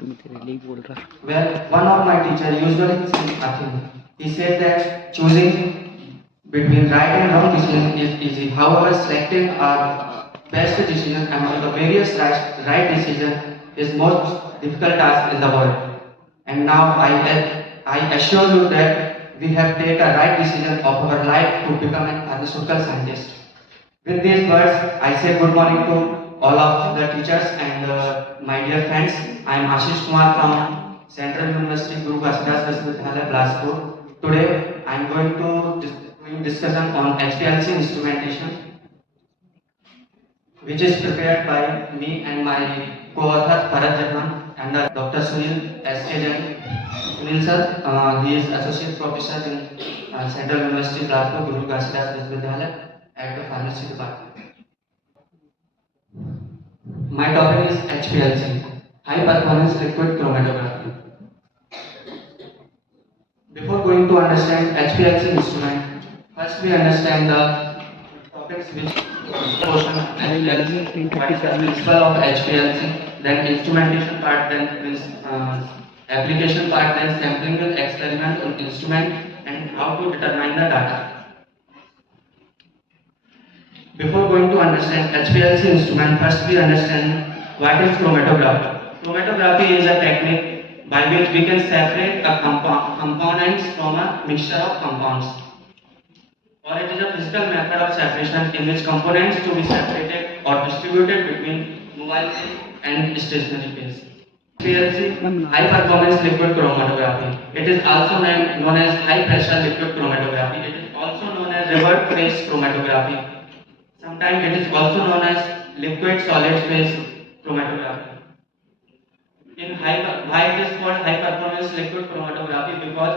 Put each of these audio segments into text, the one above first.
Well, one of my teacher usually says nothing. He said that choosing between right and wrong decision is easy. However, selecting our best decision among the various right decision is most difficult task in the world. And now I assure you that we have taken a right decision of our life to become an pharmaceutical scientist. With these words, I say good morning to all of the teachers and my dear friends. I am Ashish Kumar from Central University Guru Kasidas Visvadhyalaya Bilaspur. Today, I am going to doing discussion on HPLC instrumentation, which is prepared by me and my co-author Farad Jahan and Dr. Sunil S.K. Jain. Sunil sir, he is Associate Professor in Central University Bilaspur Guru Kasidas Visvadhyalaya at the Pharmacy Department. My topic is HPLC, High Performance Liquid Chromatography. Before going to understand HPLC instrument, first we understand the topics which portion HPLC, what is the principle of HPLC, then instrumentation part, then application part, then sampling with experimental instrument, and how to determine the data. Before going to understand HPLC instrument, first we understand what is chromatography. Chromatography is a technique by which we can separate a components from a mixture of compounds. Or it is a physical method of separation in which components to be separated or distributed between mobile phase and stationary phase. HPLC, high performance liquid chromatography. It is also known as high pressure liquid chromatography. It is also known as reverse phase chromatography. Sometimes it is also known as liquid solid phase chromatography. Why it is called high performance liquid chromatography? Because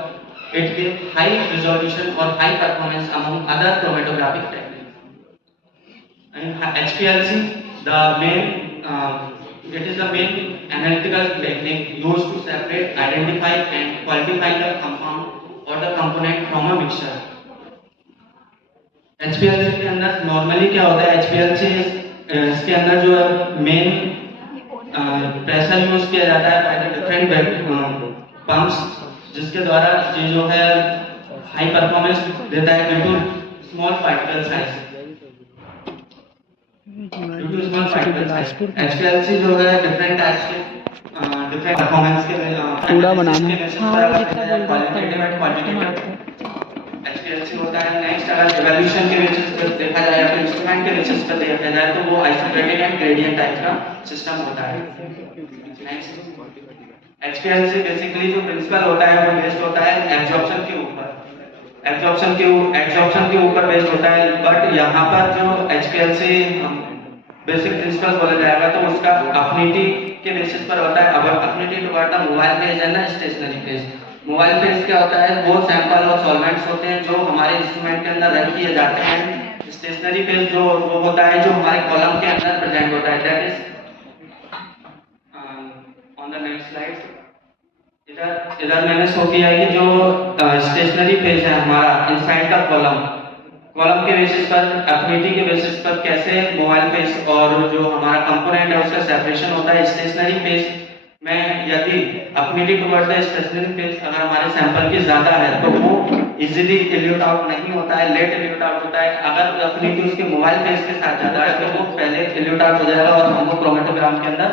it gives high resolution or high performance among other chromatographic techniques. In HPLC, it is the main analytical technique used to separate, identify, and quantify the compound or the component from a mixture. HPLC के अंदर normally क्या होता है HPLC इसके अंदर जो main pressure use किया जाता है बाय द डिफरेंट पंप्स जिसके द्वारा ये जो है हाई परफॉर्मेंस देता है due to small particle size HPLC जो है डिफरेंट टाइप्स के डिफरेंट परफॉर्मेंस के पूरा बनाना क्वालिटेटिव एंड क्वांटिटेटिव HPLC होता है। नेक्स्ट अगर इवोल्यूशन के बेसिस पर देखा जाए या फिर इंस्ट्रूमेंट के बेसिस पर देखा जाए तो वो आइसोट्रोपिक एंड ग्रेडियंट टाइप का सिस्टम होता है। नेक्स्ट HPLC बेसिकली जो प्रिंसिपल होता है वो बेस्ड होता है एब्जॉर्प्शन के ऊपर। एब्जॉर्प्शन के ऊपर बेस्ड होता है, बट यहाँ पर जो HPLC बेसिक प्रिंसिपल बोला जाएगा तो उसका अफिनिटी के बेसिस पर होता है। अगर affinity toward the mobile phase and the stationary phase. Mobile phase क्या होता है, वो सैंपल और सॉल्वेंट्स होते हैं जो हमारे इंस्ट्रूमेंट के अंदर रख किए जाते हैं। स्टेशनरी फेज जो वो होता है जो हमारे कॉलम के अंदर प्रेजेंट होता है। That is on the next slide. इधर मैंने शो किया है कि जो स्टेशनरी फेज है हमारा इनसाइड द कॉलम के बेसिस पर एफिनिटी के बेसिस पर कैसे मोबाइल फेज और जो हमारा कंपोनेंट है उसका सेपरेशन होता है। स्टेशनरी फेज में यदि affinity towards the stationary phase अगर हमारे सैंपल की ज्यादा है तो वो इजीली इल्यूट आउट नहीं होता है, लेट इल्यूट आउट होता है। अगर अफिनिटी उसके मोबाइल फेज के साथ ज्यादा है तो वो पहले इल्यूट आउट हो जाएगा और हमको क्रोमेटोग्राम के अंदर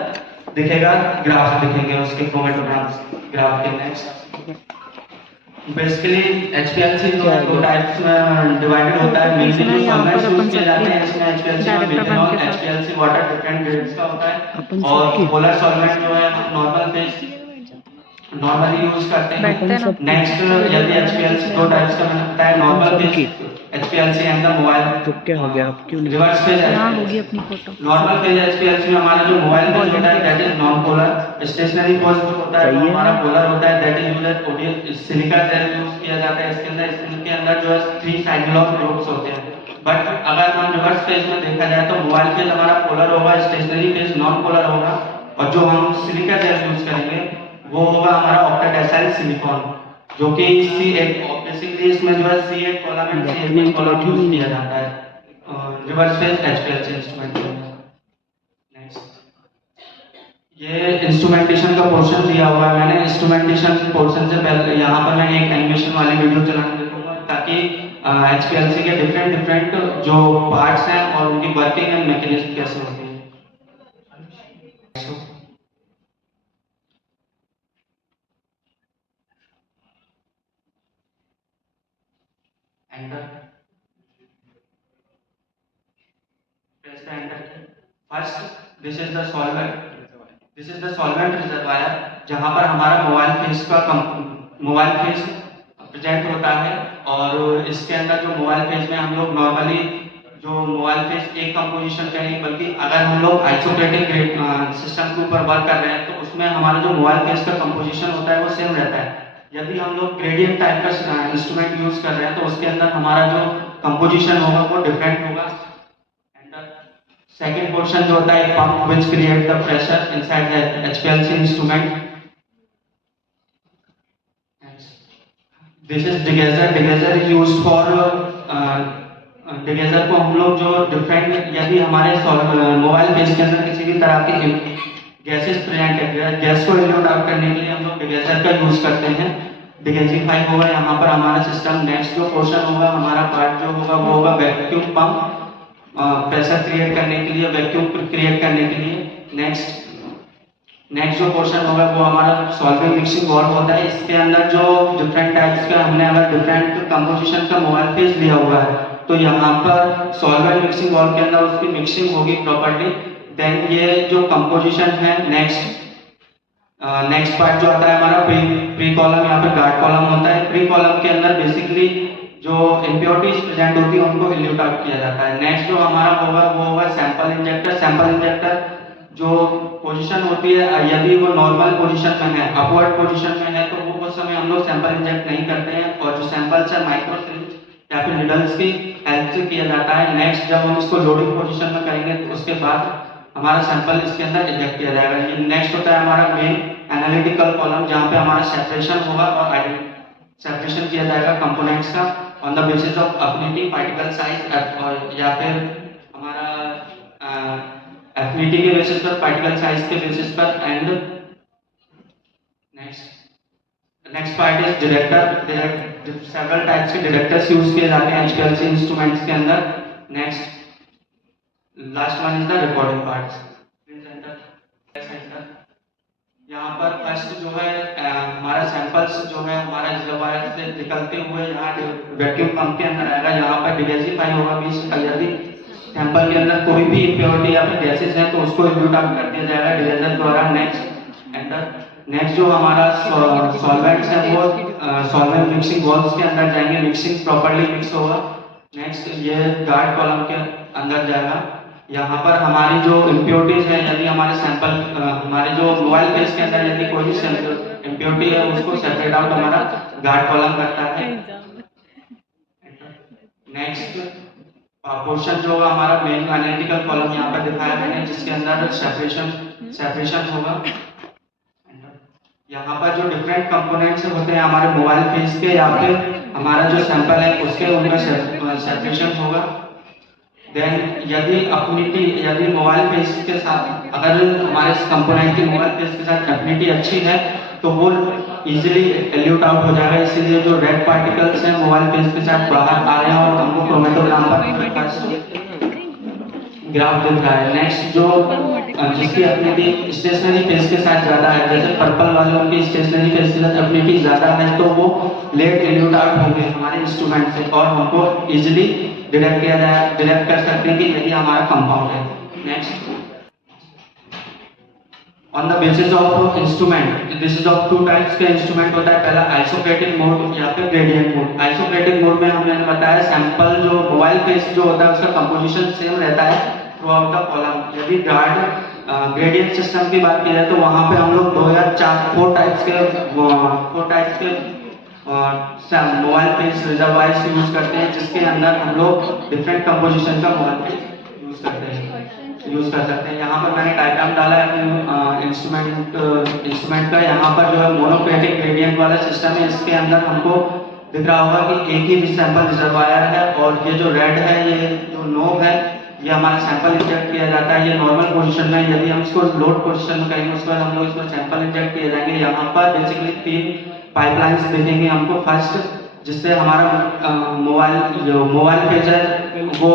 दिखेगा, ग्राफ दिखेंगे उसके क्रोमेटोग्राम ग्राफ के। नेक्स्ट बेसिकली HPLC जो है दो टाइप्स में डिवाइडेड होता है। मेनली जो सॉल्वेंट्स यूज किए जाते हैं इसमें HPLC में methanol, HPLC water different grades का होता है। और पोलर सॉल्वेंट जो है नॉर्मल फेज नॉर्मली यूज करते हैं। नेक्स्ट यदि HPLC दो टाइप्स का मैंने बताया, normal phase HPLC and the mobile तो क्या हो गया, अब क्यों नहीं रिवर्स फेज होगी अपनी फोटो। नॉर्मल फेज HPLC में हमारा जो मोबाइल फेज होता है that is non polar. Stationary phase जो होता है वो हमारा पोलर होता है, that is used ओडियल silica gel use किया जाता है। इसके अंदर जो है 3 साइड लॉक ग्रुप्स होते हैं। बट अगर हम रिवर्स फेज में देखा जाए तो मोबाइल फेज हमारा पोलर होगा, स्टेशनरी फेज नॉन पोलर होगा, और जो हम सिलिका जेल यूज करेंगे वो होगा हमारा ऑक्टाडेसाइल सिलिकॉन, जो कि C8 बेसिकली इसमें जो है C8 column and C8 column use किया जाता है रिवर्स फेज HPLC इंस्ट्रूमेंट के अंदर। नेक्स्ट ये इंस्ट्रूमेंटेशन का पोर्शन दिया हुआ है। मैंने इंस्ट्रूमेंटेशन पोर्शन से पहले यहाँ पर मैं एक एनिमेशन वाली वीडियो चलाने देखूंगा ताकि HPLC के डिफरेंट डिफरेंट जो पार्ट्स हैं और उनकी वर्किंग एंड मैकेनिज्म कैसे होती है। एंटर, प्रेस द एंटर की। First this is the solvent, this is the solvent reservoir जहाँ पर हमारा मोबाइल फेस प्रेजेंट होता है। और इसके अंदर जो मोबाइल फेस में हम लोग नॉर्मली जो मोबाइल फेस एक कंपोजिशन का नहीं बल्कि अगर हम लोग आइसोक्रेटिक सिस्टम के ऊपर वर्क कर रहे हैं तो उसमें हमारा जो मोबाइल फेस का कंपोजिशन होता है वो सेम रहता है। यदि हम लोग ग्रेडियंट टाइप का इंस्ट्रूमेंट यूज कर रहे हैं तो उसके अंदर हमारा जो कंपोजिशन होगा वो डिफरेंट होगा। सेकेंड पोर्शन जो होता है pump which create the pressure inside the HPLC instrument. This is degasser, degasser is used for degasser को हम लोग जो डिफरेंट यदि हमारे मोबाइल फेस के अंदर किसी भी तरह के गैसेस प्रेजेंट है, गैस को एलिमिनेट आउट करने के लिए हम लोग डिगेजर का यूज करते हैं। डिगेजिफाई होगा यहाँ पर हमारा सिस्टम। नेक्स्ट जो पोर्शन होगा हमारा पार्ट जो होगा वो होगा वैक्यूम पंप, प्रेशर क्रिएट करने के लिए, वैक्यूम क्रिएट करने के लिए। नेक्स्ट जो पोर्शन होगा वो हमारा सॉल्वेंट मिक्सिंग वाल्व होता है। इसके अंदर जो डिफरेंट टाइप्स का हमने अगर डिफरेंट कंपोजिशन का मोबाइल फेस लिया हुआ है तो यहाँ पर सॉल्वेंट मिक्सिंग वाल्व के अंदर उसकी मिक्सिंग होगी प्रॉपर्ली। देन ये जो कंपोजिशन है नेक्स्ट पार्ट जो आता है हमारा प्री कॉलम या फिर गार्ड कॉलम होता है। प्री कॉलम के अंदर बेसिकली जो इम्प्योरिटीज प्रेजेंट होती है उनको इल्यूट आउट किया जाता है। नेक्स्ट जो हमारा होगा वो होगा सैंपल इंजेक्टर। सैंपल इंजेक्टर जो पोजीशन होती है यदि वो नॉर्मल पोजीशन में है, अपवर्ड पोजीशन में है तो वो उस समय हम लोग सैंपल इंजेक्ट नहीं करते हैं और जो सैंपल्स है माइक्रो सिरिंज या फिर निडल्स की हेल्प से किया जाता है। नेक्स्ट जब हम इसको लोडिंग पोजीशन में करेंगे तो उसके बाद हमारा सैंपल इसके अंदर इंजेक्ट किया जाएगा। ये नेक्स्ट होता है हमारा मेन एनालिटिकल कॉलम जहाँ पे हमारा सेपरेशन होगा और सेपरेशन किया जाएगा कंपोनेंट्स का on the basis of affinity, particle size और या फिर हमारा एफिनिटी के बेसिस पर, पार्टिकल साइज के बेसिस पर। And next part is detector. Several types के डिटेक्टर्स यूज किए जाते हैं HPLC इंस्ट्रूमेंट्स के अंदर। Next last one is the recording parts. यहाँ पर फर्स्ट जो है हमारा सैंपल्स जो है हमारा रिजर्वायर से निकलते हुए यहाँ वैक्यूम पंप के अंदर आएगा। यहाँ पर डिगेजिफाई होगा। यदि सैंपल के अंदर कोई भी इम्प्योरिटी या फिर गैसेस है तो उसको इल्यूट आउट कर दिया जाएगा डिगेजर द्वारा। नेक्स्ट जो हमारा सॉल्वेंट्स है वो सॉल्वेंट मिक्सिंग वाल्व्स के अंदर जाएंगे, मिक्सिंग प्रॉपर्ली मिक्स होगा। नेक्स्ट ये गार्ड कॉलम के अंदर जाएगा। यहाँ पर हमारी जो इम्प्योरिटीज है यदि हमारे सैंपल हमारे जो मोबाइल फेस के अंदर यदि कोई भी इम्प्योरिटी है उसको सेपरेट आउट हमारा गार्ड कॉलम करता है। नेक्स्ट पोर्शन जो होगा हमारा मेन एनालिटिकल कॉलम यहाँ पर दिखाया मैंने जिसके अंदर सेपरेशन होगा। यहाँ पर जो डिफरेंट कंपोनेंट्स होते हैं हमारे मोबाइल फेस के या फिर हमारा जो सैंपल है उसके उनका सेपरेशन होगा। देन यदि मोबाइल फेस के साथ अगर हमारे कंपोनेंट की मोबाइल फेस के साथ एफिनिटी अच्छी है तो वो इजीली एल्यूट आउट हो जाएगा। इसीलिए जो रेड पार्टिकल्स हैं मोबाइल फेस के साथ बाहर आ रहे हैं और हमको क्रोमेटोग्राम पर ग्राफ दिख रहा है। नेक्स्ट जो जिसकी एफिनिटी स्टेशनरी फेस के साथ ज़्यादा है, जैसे पर्पल वाले उनकी स्टेशनरी फेस के साथ एफिनिटी ज़्यादा है तो वो लेट एल्यूट आउट होंगे हमारे इंस्ट्रूमेंट से और हमको इजीली डिटेक्ट कर सकते हैं कि यदि हमारा कंपाउंड है। Next on the basis of instrument, this is of two types के इंस्ट्रूमेंट होता है। पहला आइसोक्रेटिक मोड या फिर ग्रेडियंट मोड। आइसोक्रेटिक मोड में हमने बताया सैंपल जो मोबाइल फेस जो होता है उसका कंपोजिशन सेम रहता है थ्रू आउट द कॉलम। यदि ग्रेडियंट सिस्टम की बात की जाए तो वहाँ पे हम लोग 2 या 4 टाइप्स के मोबाइल फेस रिजर्वायर्स यूज करते हैं जिसके अंदर हम लोग डिफरेंट कंपोजिशन का मोबाइल फेस यूज कर सकते हैं। यहाँ पर मैंने डायग्राम डाला है इंस्ट्रूमेंट का। यहाँ पर जो है मोनोक्रेटिक ग्रेडियंट वाला सिस्टम है। इसके अंदर हमको दिख रहा होगा कि एक ही सैंपल रिजर्वायर है और ये जो रेड है ये जो नोब है ये हमारा सैंपल इंजेक्ट किया जाता है। ये नॉर्मल पोजीशन में, यदि हम इसको लोड पोजीशन में करेंगे उसके बाद हम लोग इसको सैंपल इंजेक्ट किए जाएंगे। यहाँ पर बेसिकली 3 पाइपलाइंस देखेंगे हमको। फर्स्ट, जिससे हमारा मोबाइल फेज है वो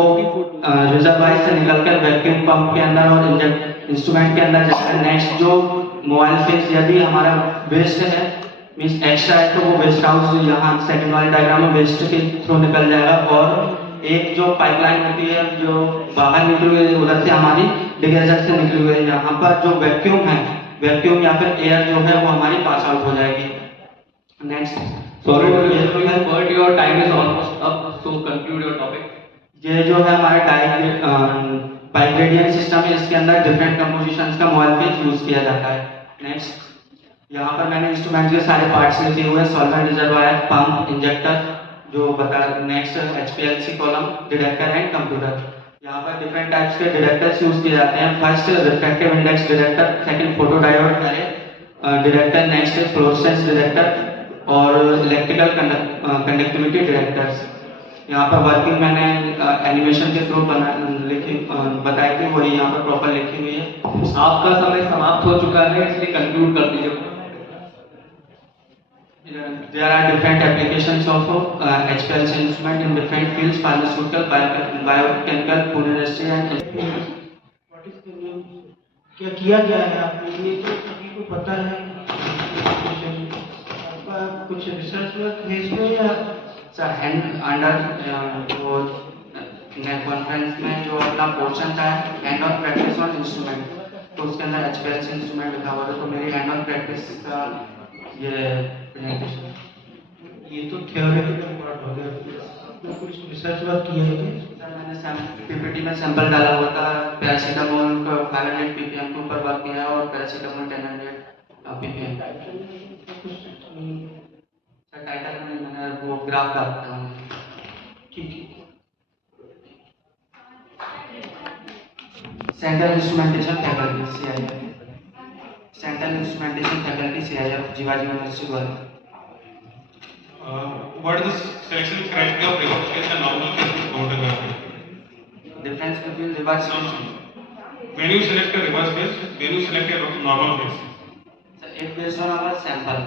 रिजर्वायर से निकलकर वैक्यूम पंप के अंदर और इंजेक्ट इंस्ट्रूमेंट के अंदर जाता है। नेक्स्ट, जो मोबाइल फेज यदि हमारा वेस्ट है मीन्स एक्स्ट्रा है तो वो वेस्ट हाउस यहाँ सेकंड वाले डायग्राम में वेस्ट के थ्रू निकल जाएगा। और एक जो पाइपलाइन होती है जो बाहर निकली हुई है उधर से हमारी डिगेजर से निकली हुई है, यहाँ पर जो वैक्यूम है, वैक्यूम या फिर एयर जो है वो हमारी पास आउट हो जाएगी। Next, Sorry to interrupt, but your time is almost up, so conclude your topic. ये जो है हमारा बाइग्रेडियंट सिस्टम है, इसके अंदर डिफरेंट कंपोजिशंस का मोबाइल फेज यूज किया जाता है। नेक्स्ट, यहाँ पर मैंने इंस्ट्रूमेंट के सारे पार्ट्स लिखे हुए हैं, सॉल्वेंट, रिजर्वायर, पंप, इंजेक्टर जो बता। Next, HPLC column, detector and computer. यहाँ पर डिफरेंट टाइप्स के डिटेक्टर्स यूज किए जाते हैं। First, refractive index detector, second photo diode detector, next fluorescence detector और इलेक्ट्रिकल कंडक्टिविटी डिटेक्टर्स। यहाँ पर वर्किंग मैंने एनिमेशन के थ्रू बताई थी, वही यहाँ पर प्रॉपर लिखी हुई है। आपका समय समाप्त हो चुका है, इसलिए कंक्लूड कर दीजिए। There are different applications of HPLC instrument in different fields: pharmaceutical, biochemical, food industry and क्या किया गया है आपके लिए, तो सभी को पता है। आपका कुछ रिसर्च वर्क फेज में या अंडर जो कॉन्फ्रेंस में जो अपना पोर्शन था hand on practice on instrument, तो उसके अंदर HPLC इंस्ट्रूमेंट लिखा हुआ था, तो मेरी हैंड ऑन प्रैक्टिस का ये प्रेजेंटेशन। ये तो थ्योरेटिकल पार्ट हो गया, आपने कुछ रिसर्च वर्क किया है क्या? मैंने PPT में सैंपल डाला हुआ था, पैरासीटामोल का 500 ppm के ऊपर वर्क किया है और पैरासीटामोल 1000 ppm। टाइटल में मैंने वो ग्राफ डाला था। ठीक है। Central instrumentation faculty CIF, central instrumentation faculty CIF, Jiwaji university द्वारा। What is the selection criteria of reverse phase and normal phase chromatography? Difference between reverse phase। When you select a reverse phase, when you select a normal phase? It based on our sample.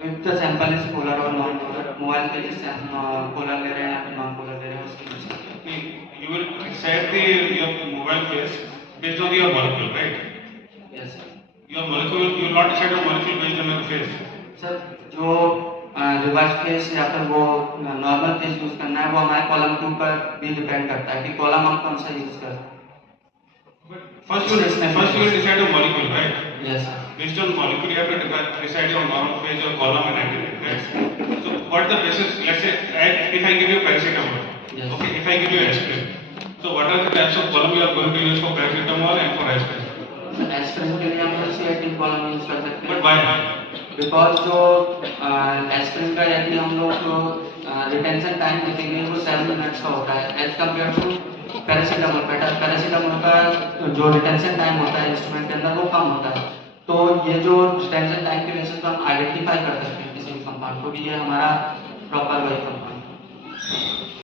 If the sample is polar or non-polar, mobile phase is polar ले रहे हैं या फिर non-polar ले रहे हैं, उसकी वजह से। You will decide your mobile phase based on your molecule, right? Yes sir। Your molecule, you will not decide your molecule based on your phase. Sir जो रिवर्स फेज या फिर वो नॉर्मल फेज यूज करना है वो हमारे column के ऊपर भी डिपेंड करता है कि कॉलम हम कौन सा यूज कर। First you will decide your molecule, right? Yes sir। Based on molecule, you have to decide your normal phase, your column and activity, right? So what the basis? Let's say if I give you paracetamol, Yes. okay, if I give you aspirin, so what are the types of column you are going to use for paracetamol and for aspirin? Aspirin के लिए हम C18 column use कर सकते हैं। But why? Because जो aspirin का यदि हम लोग रिटेंशन टाइम देखेंगे वो 7 मिनट्स का होता है as compared to paracetamol. Paracetamol का जो रिटेंशन टाइम होता है इंस्ट्रूमेंट के अंदर वो कम होता है। तो ये जो रिटेंशन टाइम के बेसिस पर हम आइडेंटिफाई कर सकते हैं किसी भी कंपाउंड को कि ये हमारा प्रॉपर वही कंपाउंड